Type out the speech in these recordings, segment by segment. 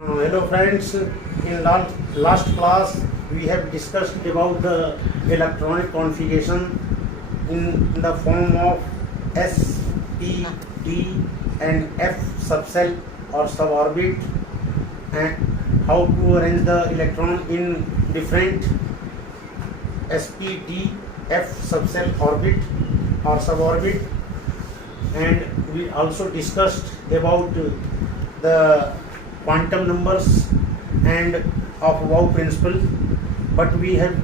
Hello friends, in last class we have discussed about the electronic configuration in the form of S, P, D and F subcell or suborbit, and how to arrange the electron in different SP, D, F subcell orbit or suborbit, and we also discussed about the quantum numbers and of Wow principle, but we have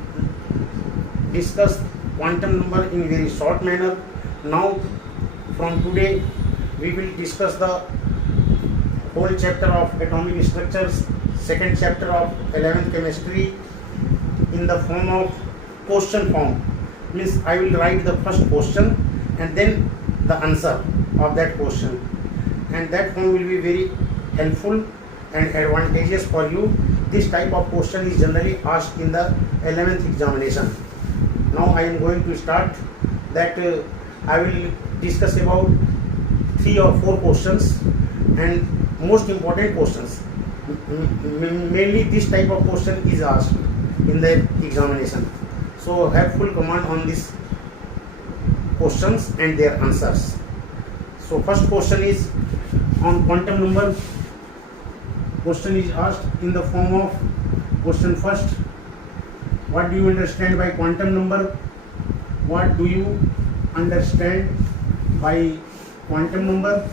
discussed quantum number in very short manner. Now from today we will discuss the whole chapter of atomic structures, second chapter of 11th chemistry in the form of question form. Means I will write the first question and then the answer of that question, and that form will be very helpful and advantageous for you. This type of question is generally asked in the 11th examination. Now I am going to start that. I will discuss about 3 or 4 questions and most important questions. Mainly this type of question is asked in the examination. So have full command on these questions and their answers. So first question is on quantum number. Question is asked in the form of question first. What do you understand by quantum number? What do you understand by quantum number?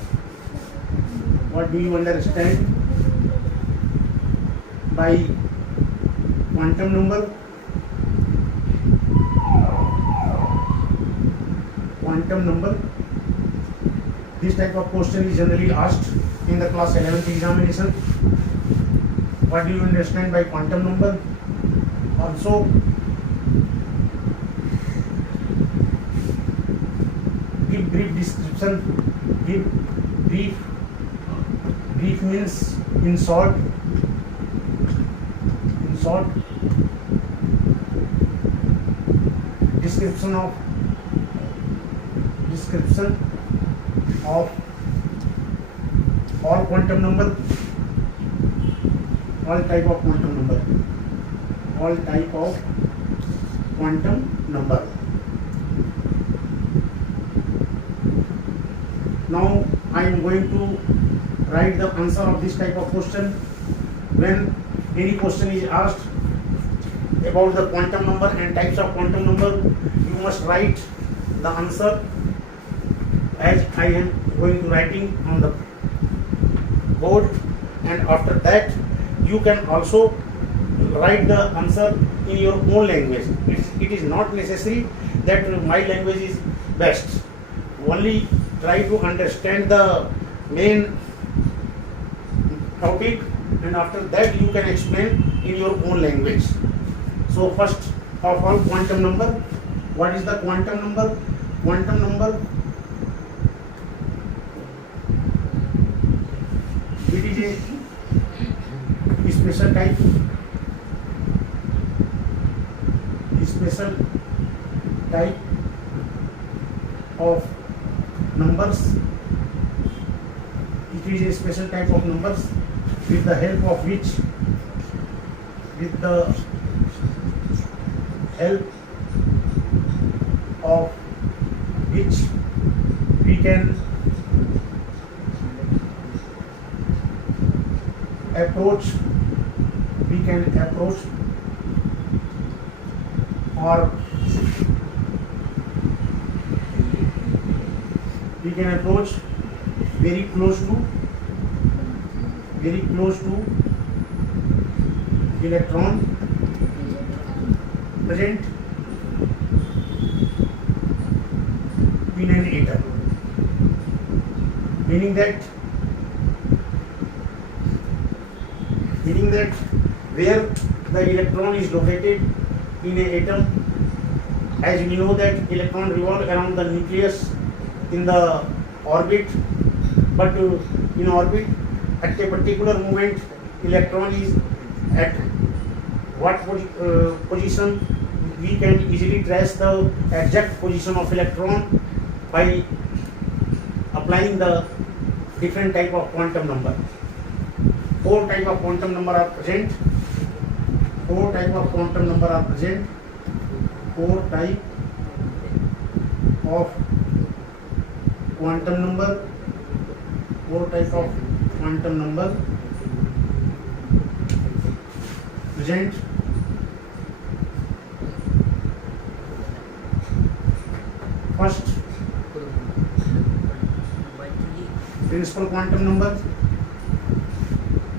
What do you understand by quantum number? Quantum number. This type of question is generally asked in the class 11th examination. What do you understand by quantum number? Also, give brief description. Give brief. Brief means in short. In short. Description of all quantum number. All type of quantum number. All type of quantum number. Now I am going to write the answer of this type of question. When any question is asked about the quantum number and types of quantum number, you must write the answer as I am going to writing on the board, and after that you can also write the answer in your own language. It is not necessary that my language is best. Only try to understand the main topic, and after that you can explain in your own language. So first of all, quantum number. What is the quantum number? Quantum number, it is a special type of numbers. It is a special type of numbers with the help of which we can approach or we can approach very close to electron present in an atom, meaning that where the electron is located in an atom, as we know that electron revolve around the nucleus in the orbit, but in orbit at a particular moment electron is at what position, we can easily trace the exact position of electron by applying the different type of quantum number. Four type of quantum number are present. Four type of quantum number are present. Four type of quantum number. Four type of quantum number present. First, principal quantum number.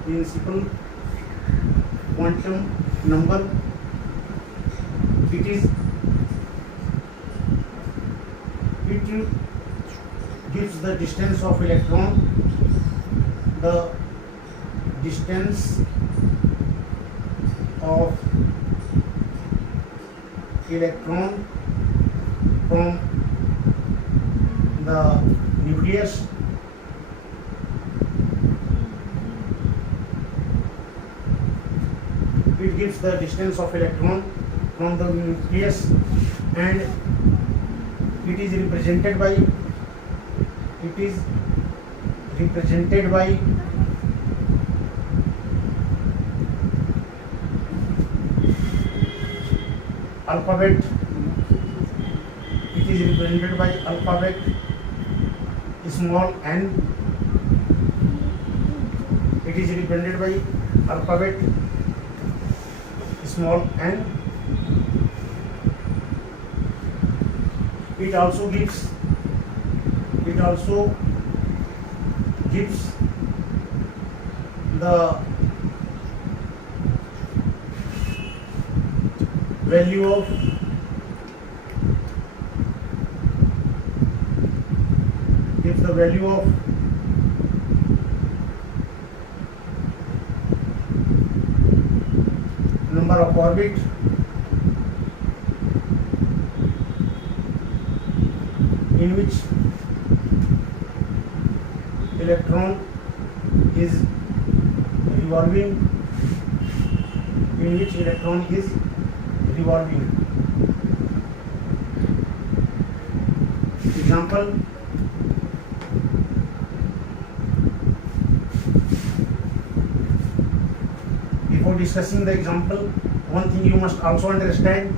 Principal quantum number. It gives the distance of electron. The distance of electron from the nucleus. It gives the distance of electron from the nucleus, and it is represented by alphabet. It is represented by alphabet small n. It is represented by alphabet small n. It also gives the value of number of orbit in which electron is revolving. Example: before discussing the example, one thing you must also understand,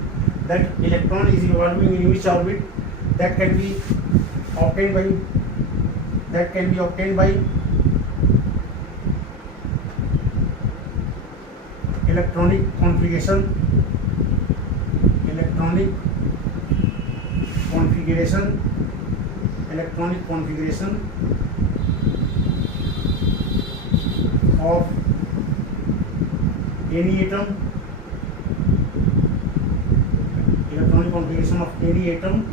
that electron is revolving in which orbit. That can be obtained by electronic configuration of any atom. Electronic configuration of any atom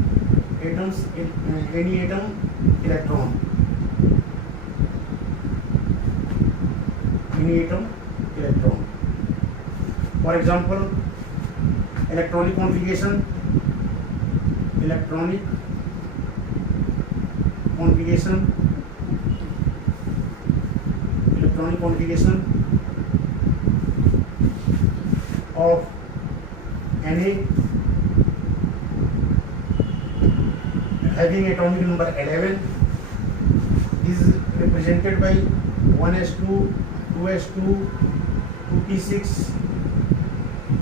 electron. For example, electronic configuration of Na having atomic number 11 is represented by 1s2, 2s2, 2p6,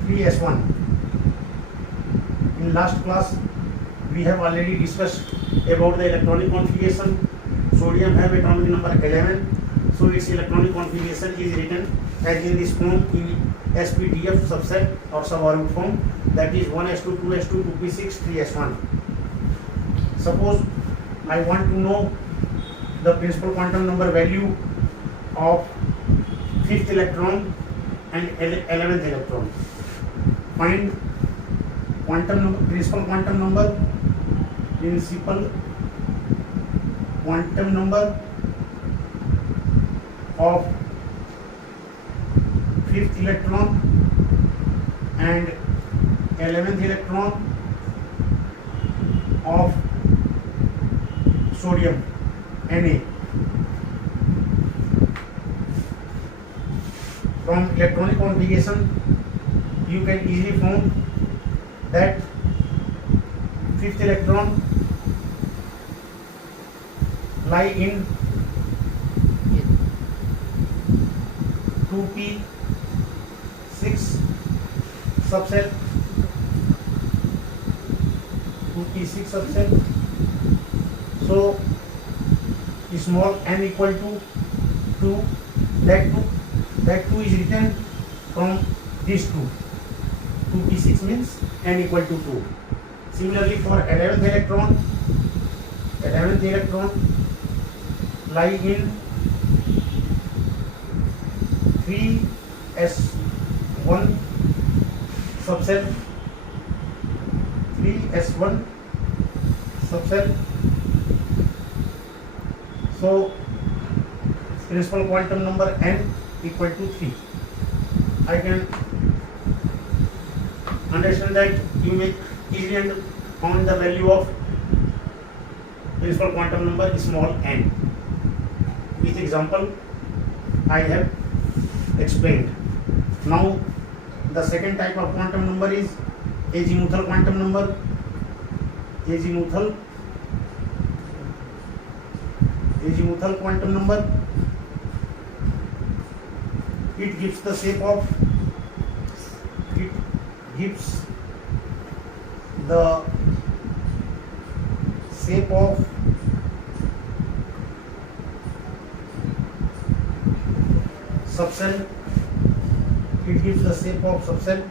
3s1. In last class we have already discussed about the electronic configuration. Sodium have atomic number 11, so its electronic configuration is written as in this form, in SPDF subset or suborbit form, that is 1s2, 2s2, 2p6, 3s1. Suppose I want to know the principal quantum number value of 5th electron and 11th electron. Find principal quantum number of 5th electron and 11th electron of sodium Na. From electronic configuration you can easily find that 5th electron lie in 2p6 subcell, 2p6 subcell. So small n equal to 2, that 2 is written from these two. 2p6 means n equal to 2. Similarly for 11th electron lie in 3s1 subcell, 3s1 subcell. So principal quantum number n equal to 3. I can understand that you may easily find the value of principal quantum number small n. With example I have explained. Now the second type of quantum number is azimuthal quantum number. Azimuthal quantum number, it gives the shape of subcell. It gives the shape of subcell,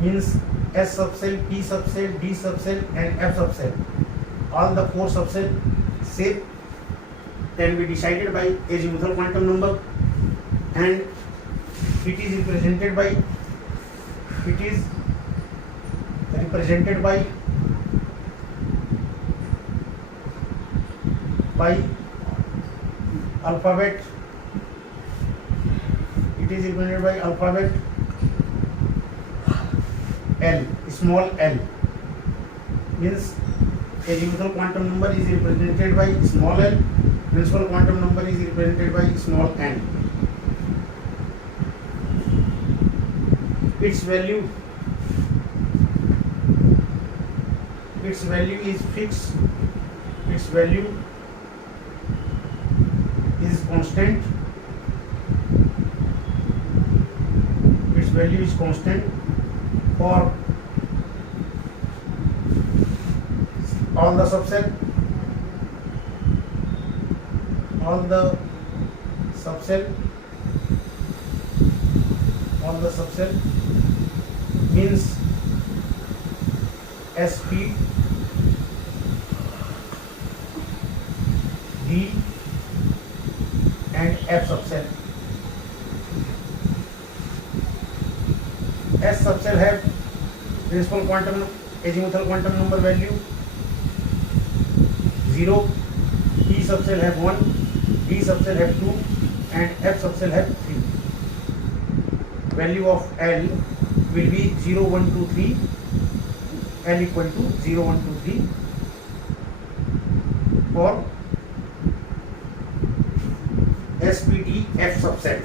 means S subcell, P subcell, D subcell and F subcell. All the four subcell shape can be decided by azimuthal quantum number, and it is represented by alphabet. It is represented by alphabet L, small l, means azimuthal quantum number is represented by small l, principal quantum number is represented by small n. Its value is fixed. Its value is constant. Its value is constant for all the subcell. All the subcell means SP, D and F subcell. S subcell have principal quantum azimuthal quantum number value 0, E subcell have 1, D subcell have 2 and F subcell have 3. Value of L will be 0, 1, 2, 3. L equal to 0, 1, 2, 3 for SPD F subcell.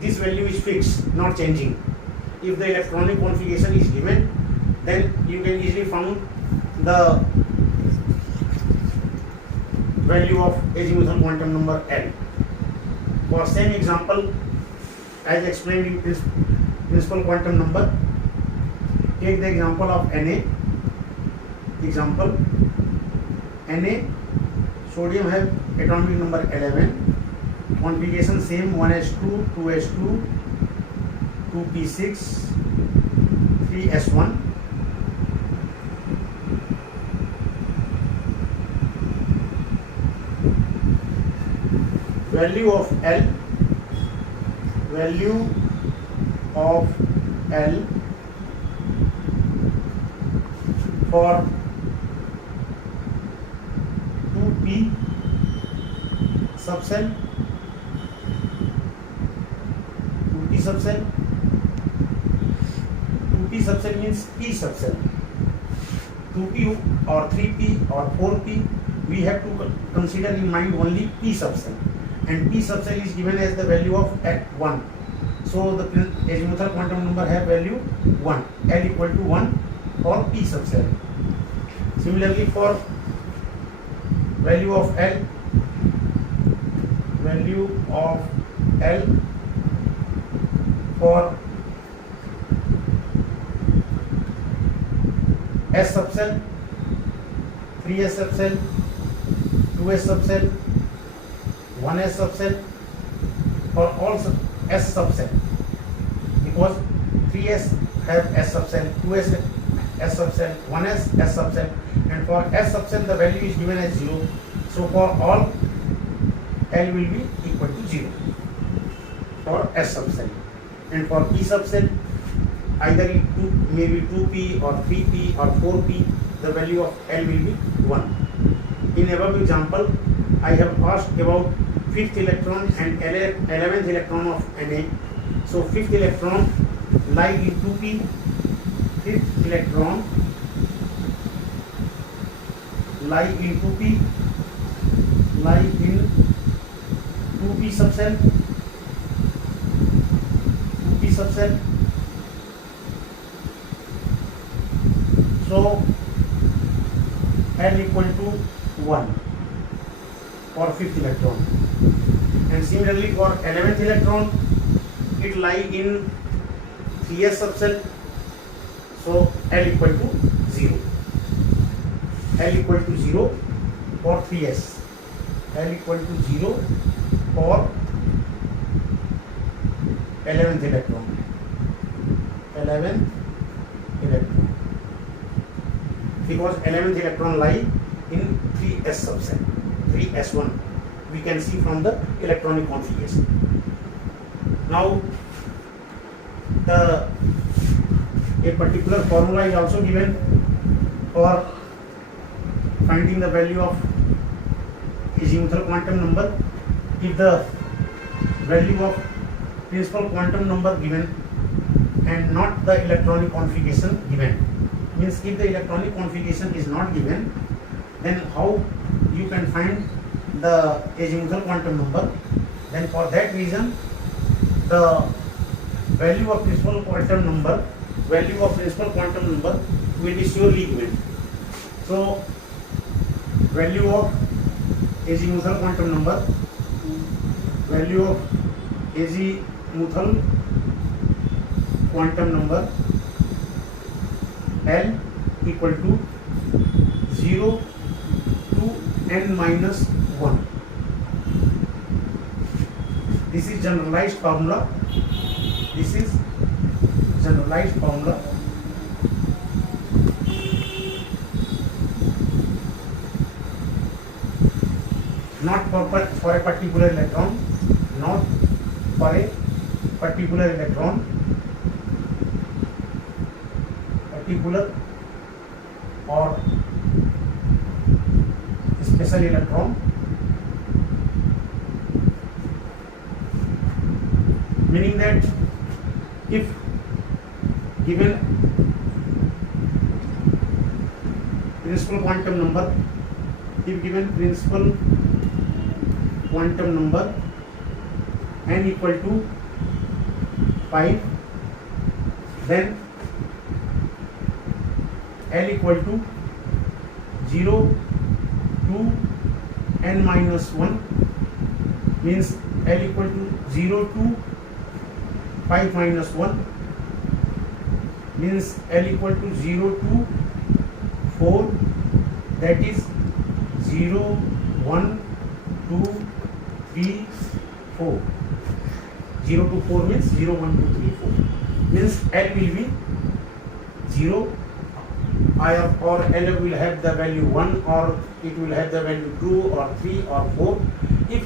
This value is fixed, not changing. If the electronic configuration is given, then you can easily find the value of azimuthal quantum number L. For same example, as explained in principal quantum number, take the example of Na. Example, Na, sodium have atomic number 11, configuration same 1s2, 2s2, 2p6, 3s1. Value of L for 2p subcell, 2p subcell means p subcell. 2p or 3p or 4p, we have to consider in mind only p subcell, and p subcell is given as the value of 1. So the azimuthal quantum number have value 1, L equal to 1 for p subcell. Similarly for value of L for S subcell, 3S subcell, 2S subcell, 1S subcell, for all S subcell, because 3S have S subcell, 2S S subcell, 1S S subcell, and for S subcell the value is given as 0. So for all L will be equal to 0 for S subcell, and for P subcell either it maybe 2P or 3P or 4P, the value of L will be 1. In above example, I have asked about 5th electron and 11th electron of Na. So 5th electron lie in 2P, 5th electron lie in 2P, lie in 2P subcell, 2P subcell. So L equal to 1 for 5th electron, and similarly for 11th electron it lie in 3S subcell. So L equal to 0. L equal to 0 for 3S. L equal to 0 for 11th electron. 11th electron. Because 11th electron lie in 3S subcell, 3S1. We can see from the electronic configuration. Now, a particular formula is also given for finding the value of azimuthal quantum number. If the value of principal quantum number given and not the electronic configuration given, means if the electronic configuration is not given, then how you can find the azimuthal quantum number? Then for that reason, the value of principal quantum number will be surely given. So value of azimuthal quantum number, value of azimuthal quantum number L equal to 0 to n minus 1. This is generalized formula. This is generalized formula. Not for a particular electron, not for a particular electron, particular or special electron, meaning that if given principal quantum number, n equal to 5, then L equal to 0 to n minus 1, means L equal to 0 to 5 minus 1, means L equal to 0 to 4, that is 0, 1, 2, 3, 4. 0 to 4 means 0, 1, 2, 3, 4. Means L will be 0, or L will have the value 1, or it will have the value 2 or 3 or 4 if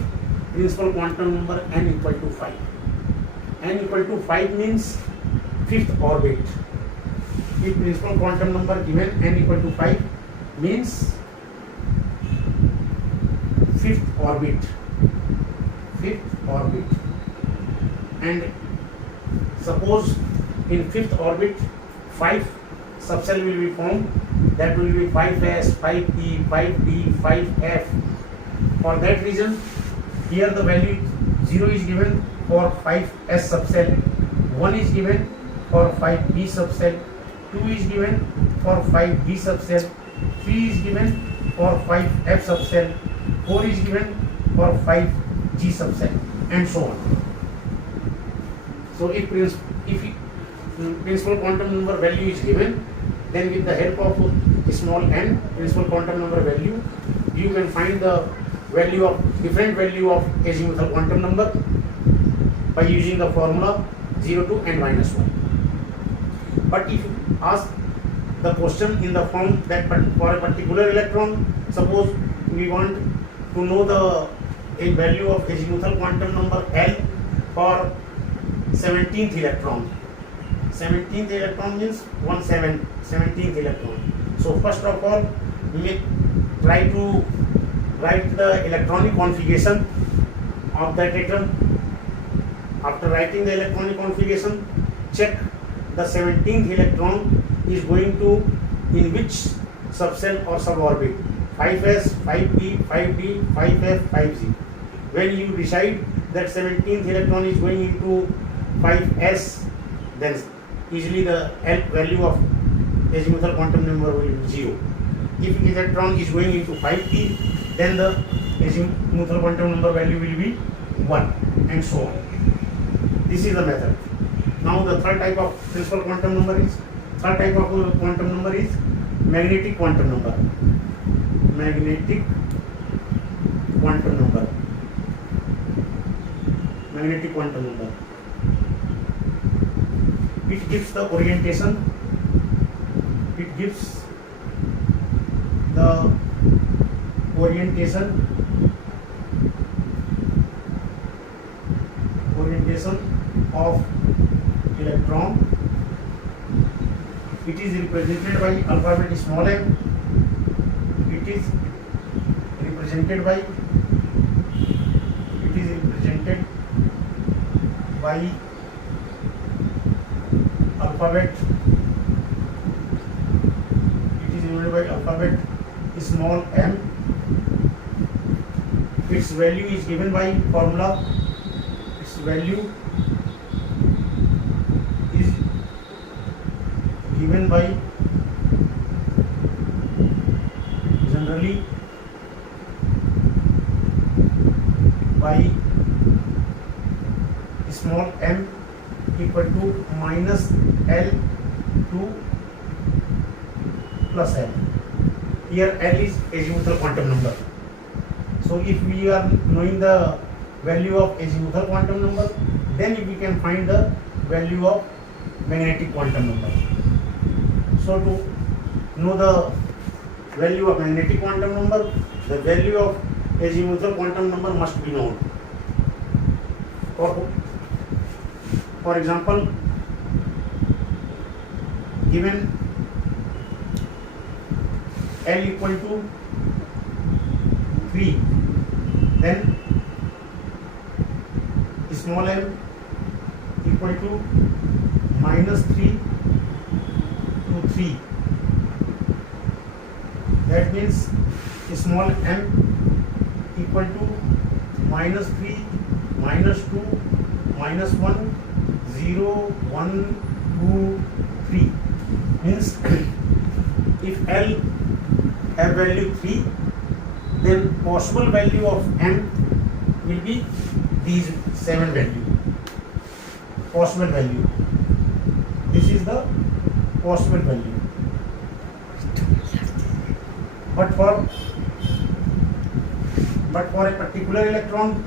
principal quantum number n equal to 5. N equal to 5 means 5th orbit. If principal quantum number given n equal to 5 means 5th orbit. 5th orbit. And suppose in 5th orbit 5 subcell will be formed, that will be 5s, 5p, 5d, 5f. For that reason, here the value 0 is given for 5s subcell, 1 is given for 5b subcell, 2 is given for 5b subcell, 3 is given for 5f subcell, 4 is given for 5G subset, and so on. So if principal quantum number value is given, then with the help of small n, principal quantum number value, you can find the value of different value of azimuthal quantum number by using the formula 0 to n minus 1. But if you ask the question in the form that for a particular electron, suppose we want to know a value of azimuthal quantum number L for 17th electron. 17th electron means 17th electron. So first of all, we may try to write the electronic configuration of that atom. After writing the electronic configuration, check the 17th electron is going to in which subcell or suborbit, 5s, 5p, 5d, 5f, 5z. When you decide that 17th electron is going into 5s, then easily the L value of azimuthal quantum number will be 0. If electron is going into 5p, then the azimuthal quantum number value will be 1, and so on. This is the method. Now the third type of principal quantum number is magnetic quantum number. Magnetic quantum number. Magnetic quantum number. It gives the orientation. It gives the orientation of electron. It is represented by alphabet small m. It is represented by alphabet. It is denoted by alphabet small m. Its value is given by formula. Its value is given by generally by small m equal to minus L to plus L. Here L is azimuthal quantum number. So if we are knowing the value of azimuthal quantum number, then we can find the value of magnetic quantum number. So to know the value of magnetic quantum number, the value of azimuthal quantum number must be known. For example, given L equal to 3, then small m equal to minus 3 to 3. That means small m equal to minus 3, minus 2, minus 1, 0, 1, 2, 3. Means if L have value 3, then possible value of m will be these 7 value. Possible value. This is the possible value. But for a particular electron,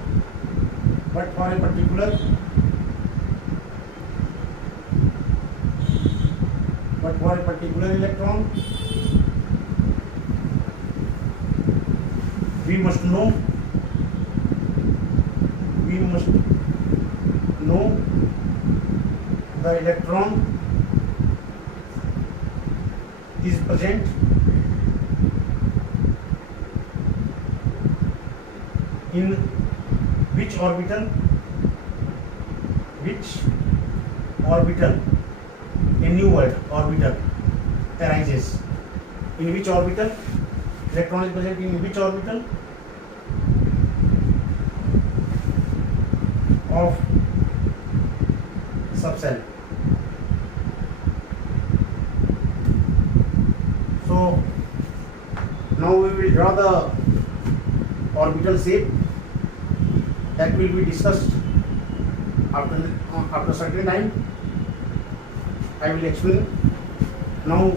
we must know the electron is present in which orbital, a new word, orbital arises. In which orbital? Electron is present in which orbital of subcell. So now we will draw the orbital shape, that will be discussed after certain time. I will explain. Now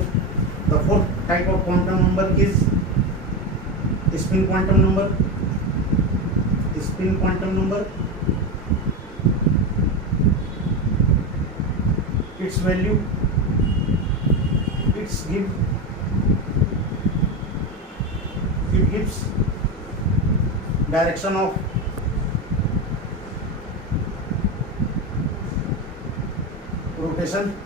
the fourth type of quantum number is spin quantum number. Spin quantum number, its value, it gives direction of rotation,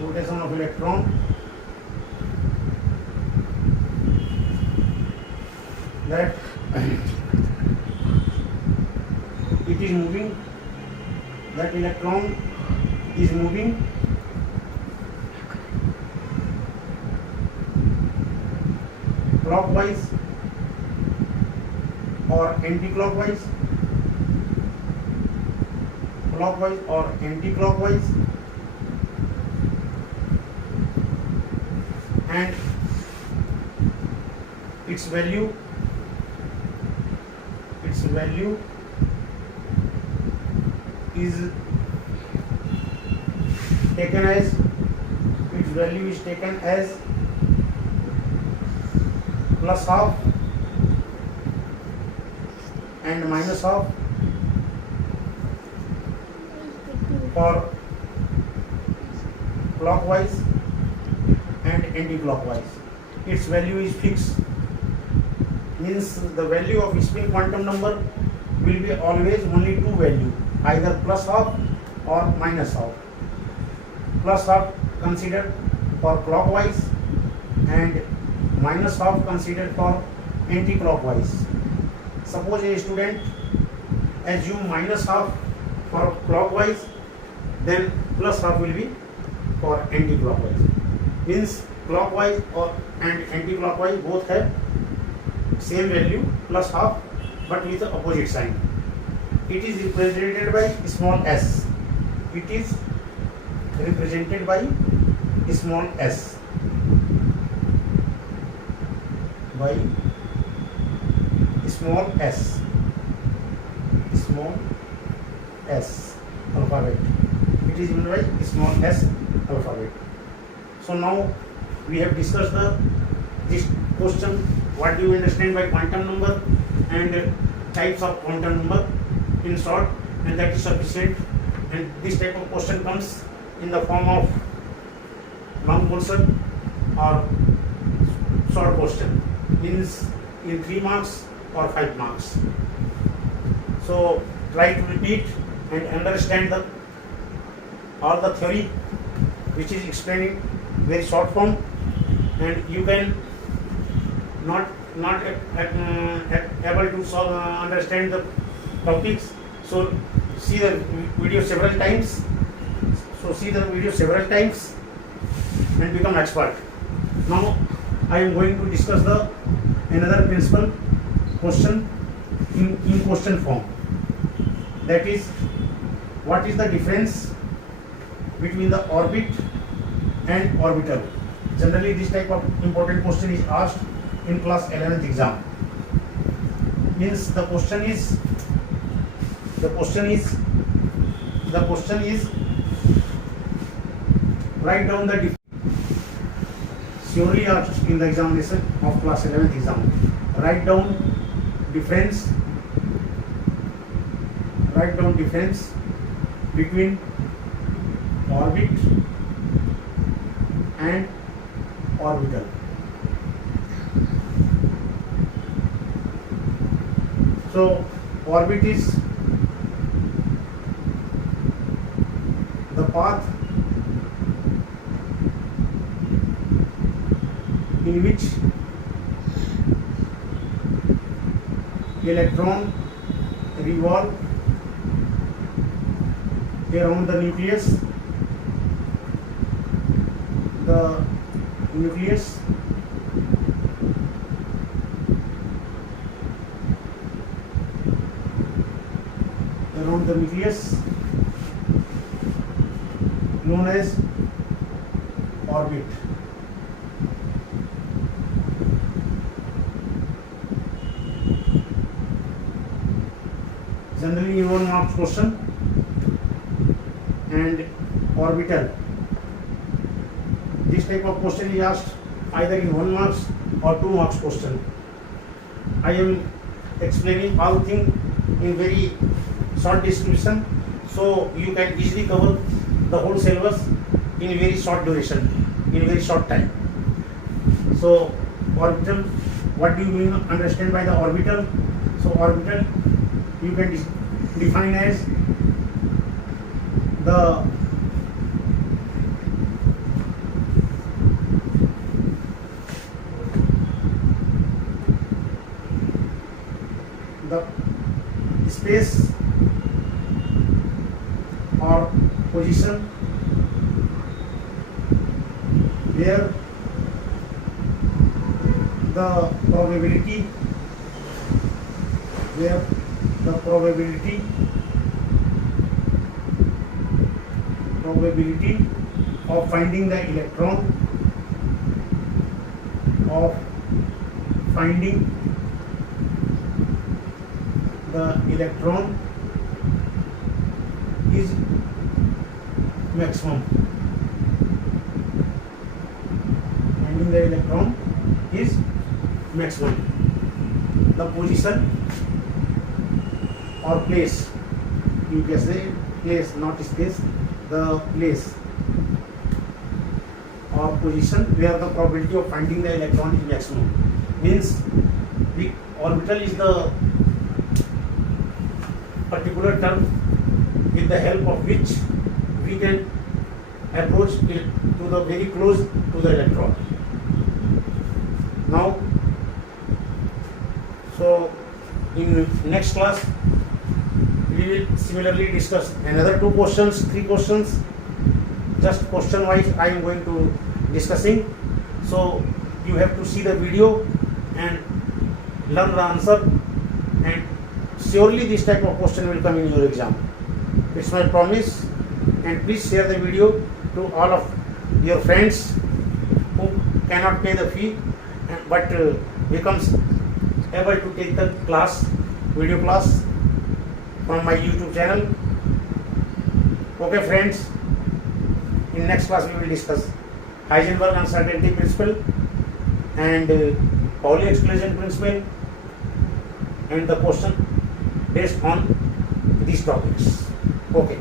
rotation of electron, that it is moving, that electron is moving clockwise or anti-clockwise, clockwise or anti-clockwise, and its value is taken as plus half and minus half for clockwise and anti-clockwise. Its value is fixed, means the value of spin quantum number will be always only two value, either plus half or minus half. Plus half considered for clockwise and minus half considered for anti-clockwise. Suppose a student assume minus half for clockwise, then plus half will be for anti-clockwise. Means clockwise and anti-clockwise both have same value, plus half, but with the opposite sign. It is represented by small s. It is represented by small s. By small s. Small s alphabet. It is given by small s alphabet. So now we have discussed this question. What do you understand by quantum number and types of quantum number in short, and that is sufficient. And this type of question comes in the form of long question or short question, means in 3 marks or 5 marks. So try to repeat and understand all the theory which is explaining very short form, and you can not able to understand the topics, so see the video several times. And become expert. Now I am going to discuss another principal question in question form. That is, what is the difference between the orbit and orbital? Generally this type of important question is asked in class 11th exam. Means the question is write down the difference. Surely asked in the examination of class 11th exam. Write down difference between orbit and orbital. So orbit is the path in which electron revolve around the nucleus. The nucleus around the nucleus known as orbit. generally in 1 marks question, and orbital. This type of question is asked either in 1 marks or 2 marks question. I am explaining all things in very short description, so you can easily cover the whole syllabus in very short duration, in very short time. So orbital, what do you mean understand by the orbital? So orbital you can define as the space or position where the probability of finding the electron is maximum. Finding the electron is maximum. The position or place, you can say place, not space, the place or position where the probability of finding the electron is maximum. Means the orbital is the particular term with the help of which we can approach it to the very close to the electron. Now, so in next class we will similarly discuss another 2 questions, 3 questions. Just question wise I am going to discussing. So you have to see the video and learn the answer, and surely this type of question will come in your exam. It's my promise. And please share the video to all of your friends who cannot pay the fee but becomes able to take the class, video class from my YouTube channel. Okay friends, in next class we will discuss Heisenberg uncertainty principle and Pauli exclusion principle and the question based on these topics. Okay.